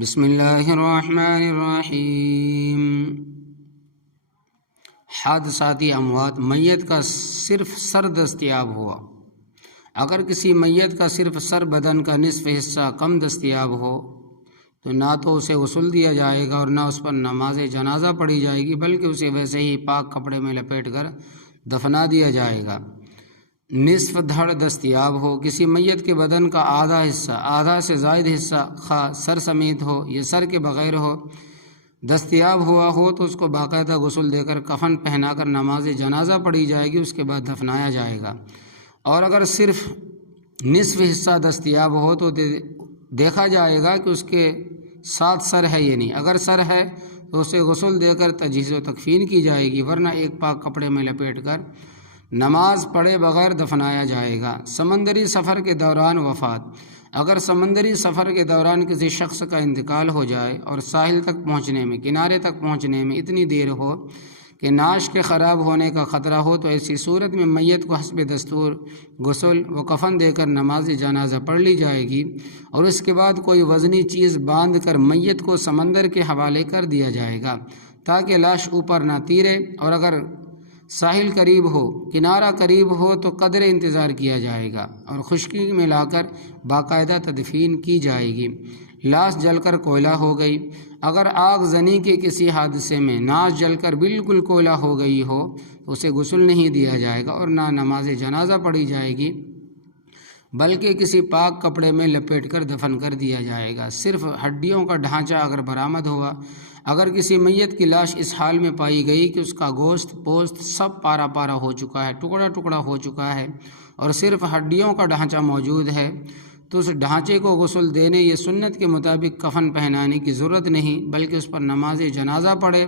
بسم اللہ الرحمن الرحیم۔ حادثاتی اموات، میت کا صرف سر دستیاب ہوا۔ اگر کسی میت کا صرف سر بدن کا نصف حصہ کم دستیاب ہو تو نہ تو اسے غسل دیا جائے گا اور نہ اس پر نماز جنازہ پڑھی جائے گی، بلکہ اسے ویسے ہی پاک کپڑے میں لپیٹ کر دفنا دیا جائے گا۔ نصف دھڑ دستیاب ہو، کسی میت کے بدن کا آدھا حصہ، آدھا سے زائد حصہ خواہ سر سمیت ہو یا سر کے بغیر ہو، دستیاب ہوا ہو تو اس کو باقاعدہ غسل دے کر کفن پہنا کر نماز جنازہ پڑھی جائے گی، اس کے بعد دفنایا جائے گا۔ اور اگر صرف نصف حصہ دستیاب ہو تو دیکھا جائے گا کہ اس کے ساتھ سر ہے یا نہیں۔ اگر سر ہے تو اسے غسل دے کر تجہیز و تکفین کی جائے گی، ورنہ ایک پاک کپڑے میں لپیٹ کر نماز پڑھے بغیر دفنایا جائے گا۔ سمندری سفر کے دوران وفات، اگر سمندری سفر کے دوران کسی شخص کا انتقال ہو جائے اور ساحل تک پہنچنے میں، کنارے تک پہنچنے میں اتنی دیر ہو کہ نعش کے خراب ہونے کا خطرہ ہو تو ایسی صورت میں میت کو حسب دستور غسل و کفن دے کر نماز جنازہ پڑھ لی جائے گی، اور اس کے بعد کوئی وزنی چیز باندھ کر میت کو سمندر کے حوالے کر دیا جائے گا تاکہ لاش اوپر نہ تیرے، اور اگر ساحل قریب ہو، کنارہ قریب ہو تو قدر انتظار کیا جائے گا اور خشکی میں لا کر باقاعدہ تدفین کی جائے گی۔ لاش جل کر کوئلہ ہو گئی، اگر آگ زنی کے کسی حادثے میں ناش جل کر بالکل کوئلہ ہو گئی ہو تو اسے غسل نہیں دیا جائے گا اور نہ نماز جنازہ پڑھی جائے گی، بلکہ کسی پاک کپڑے میں لپیٹ کر دفن کر دیا جائے گا۔ صرف ہڈیوں کا ڈھانچہ اگر برآمد ہوا، اگر کسی میت کی لاش اس حال میں پائی گئی کہ اس کا گوشت پوست سب پارا پارا ہو چکا ہے، ٹکڑا ٹکڑا ہو چکا ہے اور صرف ہڈیوں کا ڈھانچہ موجود ہے، تو اس ڈھانچے کو غسل دینے یا سنت کے مطابق کفن پہنانے کی ضرورت نہیں، بلکہ اس پر نماز جنازہ پڑھے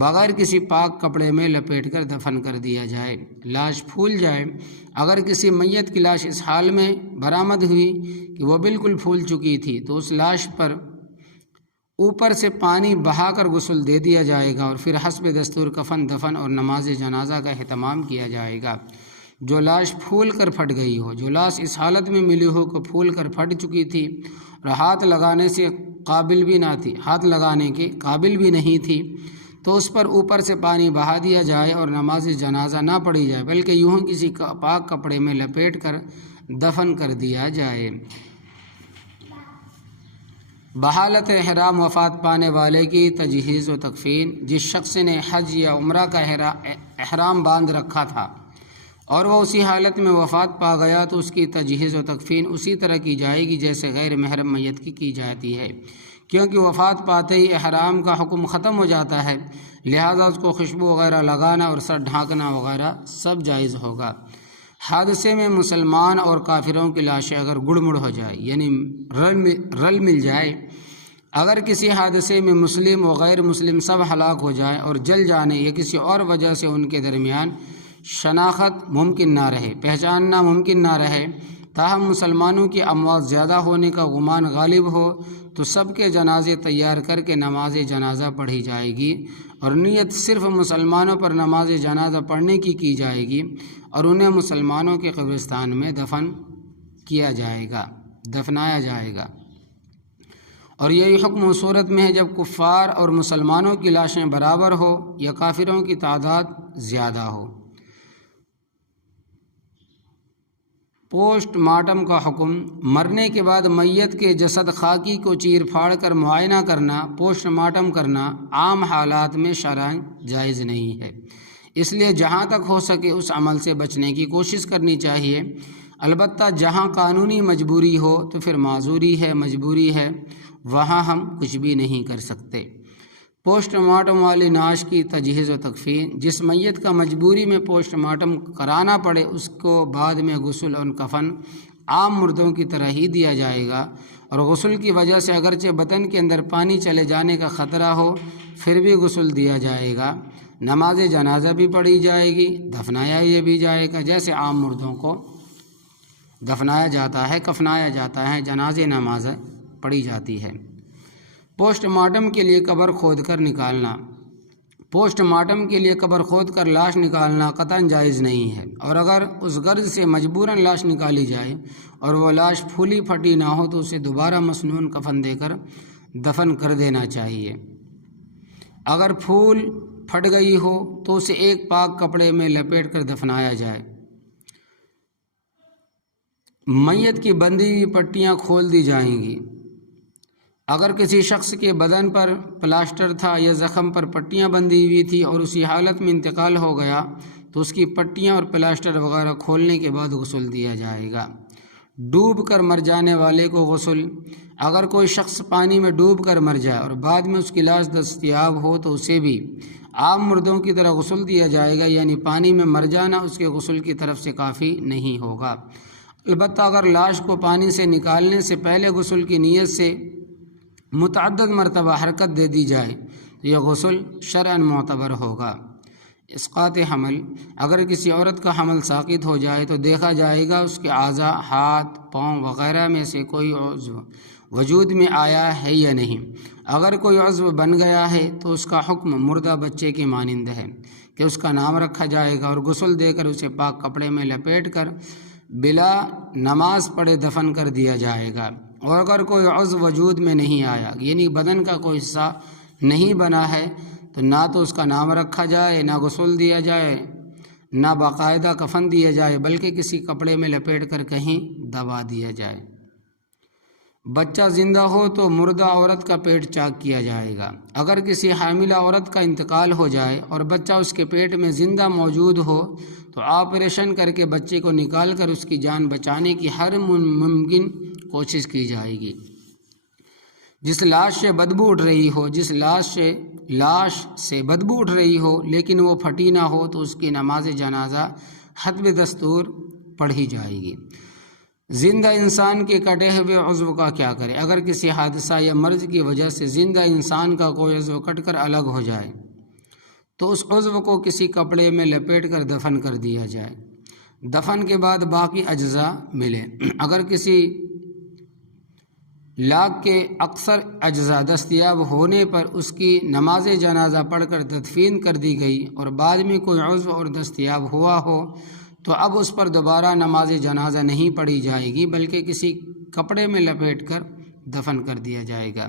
بغیر کسی پاک کپڑے میں لپیٹ کر دفن کر دیا جائے۔ لاش پھول جائے، اگر کسی میت کی لاش اس حال میں برآمد ہوئی کہ وہ بالکل پھول چکی تھی تو اس لاش پر اوپر سے پانی بہا کر غسل دے دیا جائے گا اور پھر حسب دستور کفن دفن اور نماز جنازہ کا اہتمام کیا جائے گا۔ جو لاش پھول کر پھٹ گئی ہو، جو لاش اس حالت میں ملی ہو کہ پھول کر پھٹ چکی تھی اور ہاتھ لگانے کے قابل بھی نہیں تھی، تو اس پر اوپر سے پانی بہا دیا جائے اور نماز جنازہ نہ پڑھی جائے، بلکہ یوں کسی پاک کپڑے میں لپیٹ کر دفن کر دیا جائے۔ بحالت احرام وفات پانے والے کی تجہیز و تکفین، جس شخص نے حج یا عمرہ کا احرام باندھ رکھا تھا اور وہ اسی حالت میں وفات پا گیا تو اس کی تجہیز و تکفین اسی طرح کی جائے گی جیسے غیر محرم میت کی جاتی ہے، کیونکہ وفات پاتے ہی احرام کا حکم ختم ہو جاتا ہے، لہذا اس کو خوشبو وغیرہ لگانا اور سر ڈھانکنا وغیرہ سب جائز ہوگا۔ حادثے میں مسلمان اور کافروں کی لاشیں اگر گڑ مڑ ہو جائے، یعنی رل مل جائے، اگر کسی حادثے میں مسلم و غیر مسلم سب ہلاک ہو جائیں اور جل جانے یا کسی اور وجہ سے ان کے درمیان شناخت ممکن نہ رہے، پہچاننا ممکن نہ رہے، تاہم مسلمانوں کی اموات زیادہ ہونے کا گمان غالب ہو تو سب کے جنازے تیار کر کے نماز جنازہ پڑھی جائے گی، اور نیت صرف مسلمانوں پر نماز جنازہ پڑھنے کی جائے گی اور انہیں مسلمانوں کے قبرستان میں دفن کیا جائے گا، دفنایا جائے گا۔ اور یہی حکم اس صورت میں ہے جب کفار اور مسلمانوں کی لاشیں برابر ہو یا کافروں کی تعداد زیادہ ہو۔ پوسٹ مارٹم کا حکم، مرنے کے بعد میت کے جسد خاکی کو چیر پھاڑ کر معائنہ کرنا، پوسٹ مارٹم کرنا عام حالات میں شرعاً جائز نہیں ہے، اس لیے جہاں تک ہو سکے اس عمل سے بچنے کی کوشش کرنی چاہیے۔ البتہ جہاں قانونی مجبوری ہو تو پھر معذوری ہے، مجبوری ہے، وہاں ہم کچھ بھی نہیں کر سکتے۔ پوسٹ مارٹم والی نعش کی تجہیز و تکفین، جس میت کا مجبوری میں پوسٹ مارٹم کرانا پڑے اس کو بعد میں غسل اور کفن عام مردوں کی طرح ہی دیا جائے گا، اور غسل کی وجہ سے اگرچہ بدن کے اندر پانی چلے جانے کا خطرہ ہو پھر بھی غسل دیا جائے گا، نماز جنازہ بھی پڑھی جائے گی، دفنایا یہ بھی جائے گا جیسے عام مردوں کو دفنایا جاتا ہے، کفنایا جاتا ہے، جنازے نماز پڑھی جاتی ہے۔ پوسٹ مارٹم کے لیے قبر کھود کر نکالنا، پوسٹ مارٹم کے لیے قبر کھود کر لاش نکالنا قطعاً جائز نہیں ہے، اور اگر اس غرض سے مجبوراً لاش نکالی جائے اور وہ لاش پھولی پھٹی نہ ہو تو اسے دوبارہ مسنون کفن دے کر دفن کر دینا چاہیے۔ اگر پھول پھٹ گئی ہو تو اسے ایک پاک کپڑے میں لپیٹ کر دفنایا جائے۔ میت کی بندھی ہوئی پٹیاں کھول دی جائیں گی۔ اگر کسی شخص کے بدن پر پلاسٹر تھا یا زخم پر پٹیاں بندھی ہوئی تھی اور اسی حالت میں انتقال ہو گیا تو اس کی پٹیاں اور پلاسٹر وغیرہ کھولنے کے بعد غسل دیا جائے گا۔ ڈوب کر مر جانے والے کو غسل۔ اگر کوئی شخص پانی میں ڈوب کر مر جائے اور بعد میں اس کی لاش دستیاب ہو تو اسے بھی عام مردوں کی طرح غسل دیا جائے گا، یعنی پانی میں مر جانا اس کے غسل کی طرف سے کافی نہیں ہوگا۔ البتہ اگر لاش کو پانی سے نکالنے سے پہلے غسل کی نیت سے متعدد مرتبہ حرکت دے دی جائے تو یہ غسل شرعاً معتبر ہوگا۔ اسقاط حمل۔ اگر کسی عورت کا حمل ساقط ہو جائے تو دیکھا جائے گا اس کے اعضاء، ہاتھ، پاؤں وغیرہ میں سے کوئی عضو وجود میں آیا ہے یا نہیں۔ اگر کوئی عضو بن گیا ہے تو اس کا حکم مردہ بچے کے مانند ہے کہ اس کا نام رکھا جائے گا اور غسل دے کر اسے پاک کپڑے میں لپیٹ کر بلا نماز پڑھے دفن کر دیا جائے گا۔ اور اگر کوئی عضو وجود میں نہیں آیا، یعنی بدن کا کوئی حصہ نہیں بنا ہے، تو نہ تو اس کا نام رکھا جائے، نہ غسل دیا جائے، نہ باقاعدہ کفن دیا جائے، بلکہ کسی کپڑے میں لپیٹ کر کہیں دبا دیا جائے۔ بچہ زندہ ہو تو مردہ عورت کا پیٹ چاک کیا جائے گا۔ اگر کسی حاملہ عورت کا انتقال ہو جائے اور بچہ اس کے پیٹ میں زندہ موجود ہو تو آپریشن کر کے بچے کو نکال کر اس کی جان بچانے کی ہر ممکن کوشش کی جائے گی۔ جس لاش سے بدبو اٹھ رہی ہو لاش سے بدبو اٹھ رہی ہو لیکن وہ پھٹی نہ ہو تو اس کی نماز جنازہ حتم دستور پڑھی جائے گی۔ زندہ انسان کے کٹے ہوئے عضو کا کیا کرے؟ اگر کسی حادثہ یا مرض کی وجہ سے زندہ انسان کا کوئی عضو کٹ کر الگ ہو جائے تو اس عضو کو کسی کپڑے میں لپیٹ کر دفن کر دیا جائے۔ دفن کے بعد باقی اجزاء ملے۔ اگر کسی لاکھ کے اکثر اجزاء دستیاب ہونے پر اس کی نماز جنازہ پڑھ کر تدفین کر دی گئی اور بعد میں کوئی عضو اور دستیاب ہوا ہو تو اب اس پر دوبارہ نماز جنازہ نہیں پڑھی جائے گی بلکہ کسی کپڑے میں لپیٹ کر دفن کر دیا جائے گا۔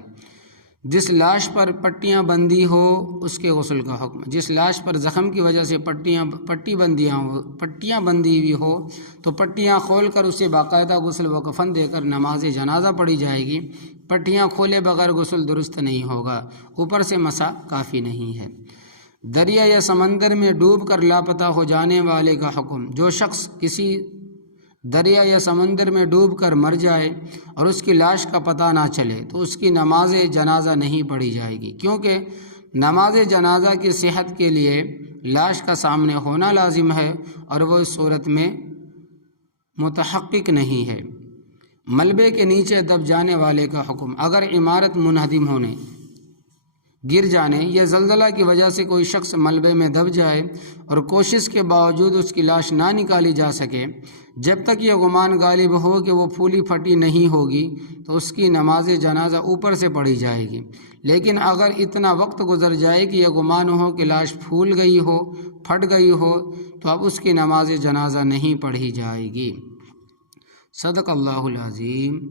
جس لاش پر پٹیاں بندھی ہو اس کے غسل کا حکم۔ جس لاش پر زخم کی وجہ سے پٹیاں بندھی ہوئی ہو تو پٹیاں کھول کر اسے باقاعدہ غسل و کفن دے کر نماز جنازہ پڑھی جائے گی۔ پٹیاں کھولے بغیر غسل درست نہیں ہوگا، اوپر سے مسا کافی نہیں ہے۔ دریا یا سمندر میں ڈوب کر لاپتہ ہو جانے والے کا حکم۔ جو شخص کسی دریا یا سمندر میں ڈوب کر مر جائے اور اس کی لاش کا پتہ نہ چلے تو اس کی نماز جنازہ نہیں پڑھی جائے گی، کیونکہ نماز جنازہ کی صحت کے لیے لاش کا سامنے ہونا لازم ہے اور وہ اس صورت میں متحقق نہیں ہے۔ ملبے کے نیچے دب جانے والے کا حکم۔ اگر عمارت منہدم ہونے، گر جانے یا زلزلہ کی وجہ سے کوئی شخص ملبے میں دب جائے اور کوشش کے باوجود اس کی لاش نہ نکالی جا سکے، جب تک یہ گمان غالب ہو کہ وہ پھولی پھٹی نہیں ہوگی تو اس کی نماز جنازہ اوپر سے پڑھی جائے گی۔ لیکن اگر اتنا وقت گزر جائے کہ یہ گمان ہو کہ لاش پھول گئی ہو، پھٹ گئی ہو، تو اب اس کی نماز جنازہ نہیں پڑھی جائے گی۔ صدق اللہ العظیم۔